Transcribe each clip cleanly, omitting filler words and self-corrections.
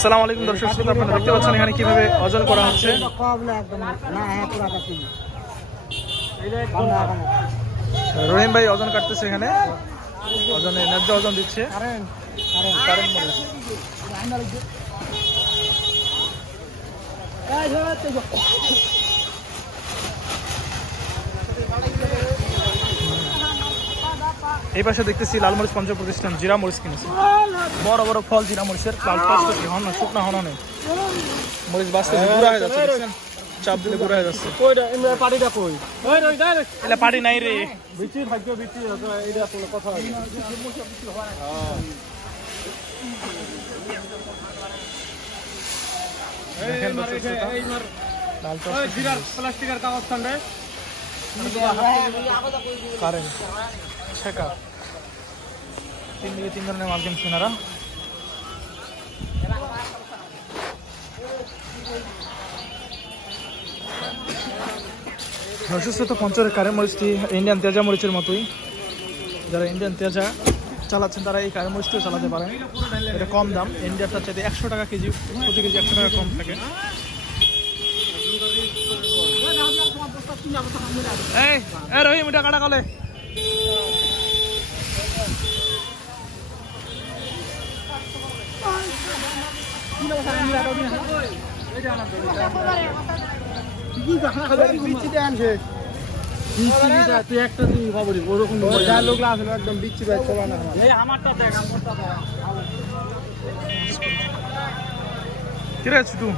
আসসালামু আলাইকুম দর্শক শ্রোতা, আপনারা দেখতে পাচ্ছেন এখানে কিভাবে ওজন করা হচ্ছে। রহিম ভাই ওজন কাটতেছে, এখানে ওজনে ন্যায্য ওজন দিচ্ছে। এই পাশে দেখতেছি লালমরিচ পঞ্চ প্রতিষ্ঠান জিরা মরিচ কিনেছে, বড় বড় ফল জিরা মরিচের, লাল টসটসে হন না, শুকনা হন না, মরিচ বাঁচতে গুঁড়া হয়ে যাচ্ছে, দেখছেন চাপ দিলে গুঁড়া হয়ে যাচ্ছে। পাটি নাই রে, প্লাস্টিকের কাগজ কারেন্ট ছেকা, 3 থেকে 3 ধরনের মাল কিনছেন এরা। অসুস্থ পঞ্চরের কারে মরিচটি ইন্ডিয়ান তেজা মরিচের মতোই, যারা ইন্ডিয়ান তেজা চালাচ্ছেন তারা এই কারে মরিচটিও চালাতে পারেন। এটা কম দাম, ইন্ডিয়াটার চাইতে 100 টাকা কেজি, প্রতি কেজি 100 টাকা কম থাকে। এই রহিম এটা কাটা কলে কিরে ছুটু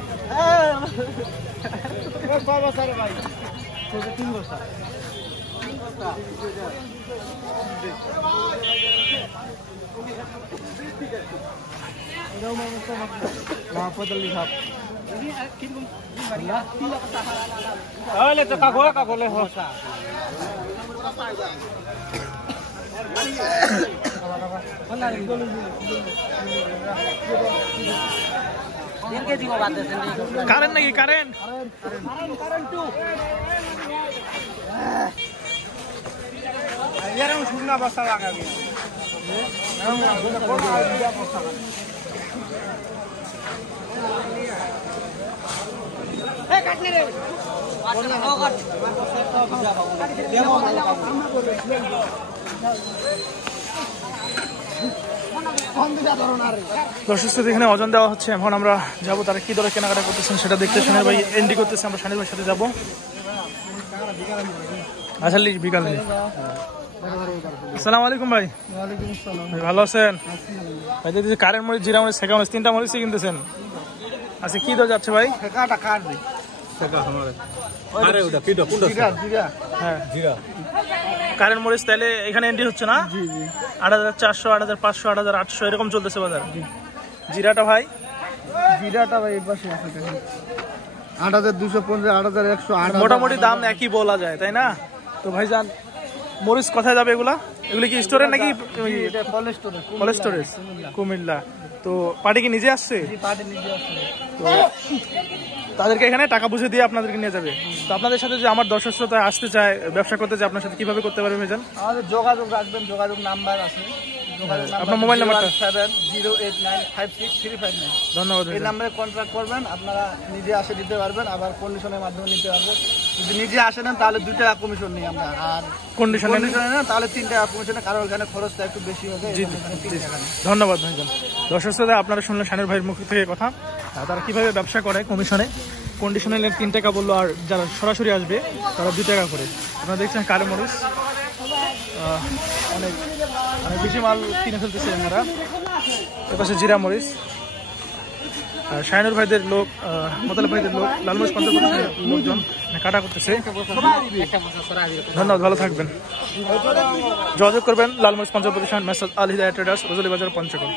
কারেন্ট নাকি কারেন্ট শুকনা বস্তা লাগাবি দর্শক এখানে ওজন দেওয়া হচ্ছে। এখন আমরা যাবো, তারা কি দরে কেনাকাটা করতেছেন সেটা দেখতে। শানির ভাই এন্ট্রি করতেছে, আমরা শানির ভাইয়ের সাথে যাবো। আচ্ছা বিকাল। আসসালামু আলাইকুম ভাই। ভাই ভালো আছেন? ভাই দেখতেছি কারেন্ট মরিচ, জিরা মরিচ, ছেঁকা মরিচ, 3টা মরিচই কিনতেছেন। আচ্ছা কি দর যাচ্ছে ভাই? কারেন্ট মরিচ তাহলে এখানে এন্ট্রি হচ্ছে না? 8400, 8500, 8800 এরকম চলতেছে বাজার। জিরাটা ভাই? জিরাটা ভাই এই পাশে আছে, 8250, 8100, মোটামুটি দাম একই বলা যায়, তাই না? তো ভাইজান মরিচ কোথায় যাবে এগুলা? এগুলো কি স্টোরে নাকি কোল্ড স্টোরেজ? কুমিল্লা। তো পার্টি কি নিজে আসছে? তো তাদেরকে এখানে টাকা বুঝে দিয়ে আপনাদেরকে নিয়ে যাবে। তো আপনাদের সাথে যে আমার দর্শক শ্রোতা আসতে চায়, ব্যবসা করতে চায়, আপনার সাথে কিভাবে করতে পারবে ভাইজান? আমাদের যোগাযোগ রাখবেন, যোগাযোগ নাম্বার আছে, আপনার মোবাইল নাম্বারটা 7089563359। ধন্যবাদ। এই নাম্বারে কন্ট্যাক্ট করবেন, আপনারা নিজে আসে দিতে পারবেন, আবার কন্ডিশনের মাধ্যমে নিতে পারবেন। যদি নিজে আসে নেন তাহলে 2 টাকা কমিশন নিই আমরা, আর কন্ডিশনে নেন তাহলে 3 টাকা কমিশনে, কারণ ওখানে খরচটা একটু বেশি হবে। ধন্যবাদ ভাইজান। দর্শক শ্রোতা আপনারা শুনলেন শানির ভাইয়ের মুখ থেকে কথা, তারা কিভাবে ব্যবসা করে কমিশনে। কন্ডিশনে 3 টাকা বললো, আর যারা সরাসরি আসবে তারা 2 টাকা করে। আপনারা দেখছেন কালো মরিচ অনেক বেশি মাল কিনে ফেলতেছে আমরা। এর পাশে জিরা মরিচ, শাহিনুর ভাইদের লোক, মোতালেব ভাইদের লোক, লালমরিচ পঞ্চ লোকজন কাটা করতেছে। ধন্যবাদ, ভালো থাকবেন। যোগাযোগ করবেন লালমরিচ পঞ্চ প্রতিষ্ঠান, মেসাজ আল হিদায়াত ট্রেডার্স, রজলি বাজার, পঞ্চগড়।